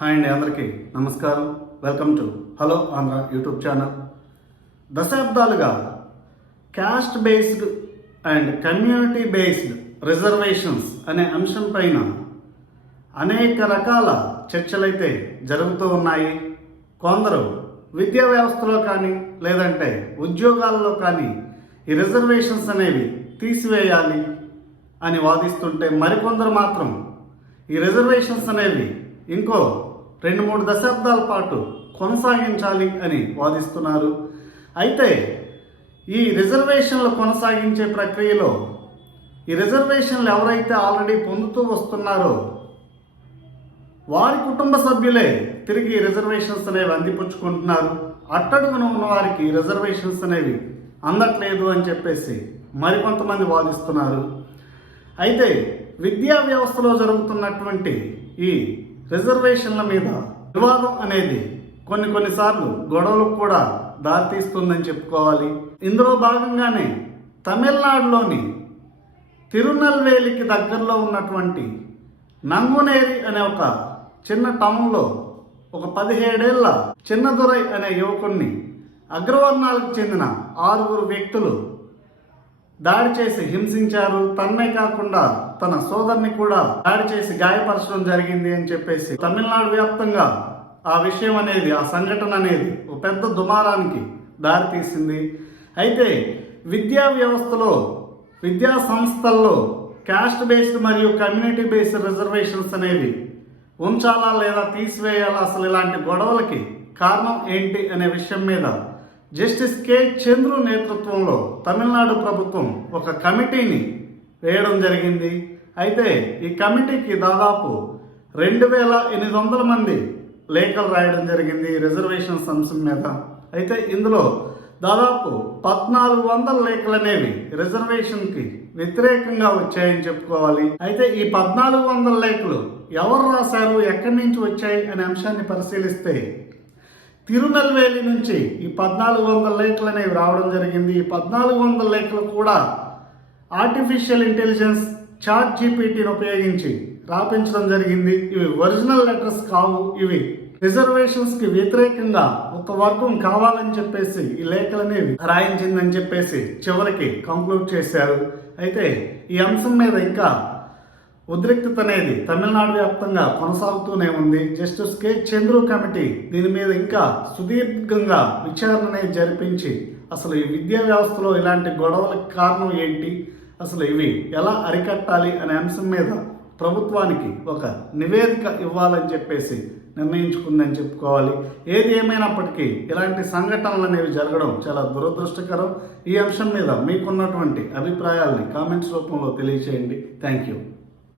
Hi అండి, అందరికీ నమస్కారం. Welcome to hello Andhra YouTube channel. దశాబ్దాలుగా caste based and community based reservations అనే అంశం పైన అనేక రకాల చర్చలైతే జరుగుతూ ఉన్నాయి. కొందరు విద్యా వ్యవస్థలో కానీ లేదంటే ఉద్యోగాలలో కానీ ఈ రిజర్వేషన్స్ అనేవి తీసివేయాలి అని వాదిస్తుంటే, మరికొందరు మాత్రం ఈ రిజర్వేషన్స్ అనేవి ఇంకో 2-3 దశాబ్దాల పాటు కొనసాగించాలి అని వాదిస్తున్నారు. అయితే ఈ రిజర్వేషన్లు కొనసాగించే ప్రక్రియలో ఈ రిజర్వేషన్లు ఎవరైతే ఆల్రెడీ పొందుతూ వస్తున్నారో వారి కుటుంబ సభ్యులే తిరిగి రిజర్వేషన్స్ అనేవి అందిపుచ్చుకుంటున్నారు. అట్టడుగున ఉన్న వారికి రిజర్వేషన్స్ అనేవి అందట్లేదు అని చెప్పేసి మరికొంతమంది వాదిస్తున్నారు. అయితే విద్యా వ్యవస్థలో జరుగుతున్నటువంటి ఈ రిజర్వేషన్ల మీద వివాదం అనేది కొన్నిసార్లు గొడవలకు కూడా దారితీస్తుందని చెప్పుకోవాలి. ఇందులో భాగంగానే తమిళనాడులోని తిరునల్వేలికి దగ్గరలో ఉన్నటువంటి నంగునేరి అనే ఒక చిన్న టౌన్లో ఒక 17 ఏళ్ల చిన్నదురై అనే యువకుడిని అగ్రవర్ణాలకు చెందిన 6 వ్యక్తులు దాడి చేసి హింసించారు. తన్నే కాకుండా తన సోదరుని కూడా దాడి చేసి గాయపరచడం జరిగింది అని చెప్పేసి తమిళనాడు వ్యాప్తంగా ఆ విషయం అనేది, ఆ సంఘటన అనేది ఒక పెద్ద దుమారానికి దారితీసింది. అయితే విద్యా వ్యవస్థలో, విద్యా సంస్థల్లో క్యాస్ట్ బేస్డ్ మరియు కమ్యూనిటీ బేస్డ్ రిజర్వేషన్స్ అనేవి ఉంచాలా లేదా తీసివేయాలా, అసలు ఇలాంటి గొడవలకి కారణం ఏంటి అనే విషయం మీద జస్టిస్ కె చంద్రు నేతృత్వంలో తమిళనాడు ప్రభుత్వం ఒక కమిటీని వేయడం జరిగింది. అయితే ఈ కమిటీకి దాదాపు 2800 మంది లేఖలు రాయడం జరిగింది రిజర్వేషన్స్ అంశం మీద. అయితే ఇందులో దాదాపు 1400 లేఖలు అనేవి రిజర్వేషన్కి వ్యతిరేకంగా వచ్చాయని చెప్పుకోవాలి. అయితే ఈ 1400 లేఖలు ఎవరు రాశారు, ఎక్కడి నుంచి వచ్చాయి అనే అంశాన్ని పరిశీలిస్తే తిరునల్వేలి నుంచి ఈ 1400 లేఖలు అనేవి రావడం జరిగింది. ఈ 1400 లేఖలు కూడా ఆర్టిఫిషియల్ ఇంటెలిజెన్స్ చాట్ జీపీటీని ఉపయోగించి రాపించడం జరిగింది. ఇవి ఒరిజినల్ లెటర్స్ కావు. ఇవి రిజర్వేషన్స్కి వ్యతిరేకంగా ఒక వర్గం కావాలని చెప్పేసి ఈ లేఖలు అనేవి రాయించిందని చెప్పేసి చివరికి కంక్లూడ్ చేశారు. అయితే ఈ అంశం మీద ఇంకా ఉద్రిక్తత అనేది తమిళనాడు వ్యాప్తంగా కొనసాగుతూనే ఉంది. జస్టిస్ కె చంద్రు కమిటీ దీని మీద ఇంకా సుదీర్ఘంగా విచారణ అనేది జరిపించి అసలు ఈ విద్యా వ్యవస్థలో ఇలాంటి గొడవలకు కారణం ఏంటి, అసలు ఇవి ఎలా అరికట్టాలి అనే అంశం మీద ప్రభుత్వానికి ఒక నివేదిక ఇవ్వాలని చెప్పేసి నిర్ణయించుకుందని చెప్పుకోవాలి. ఏది ఏమైనప్పటికీ ఇలాంటి సంఘటనలు అనేవి జరగడం చాలా దురదృష్టకరం. ఈ అంశం మీద మీకున్నటువంటి అభిప్రాయాల్ని కామెంట్స్ రూపంలో తెలియజేయండి. Thank you.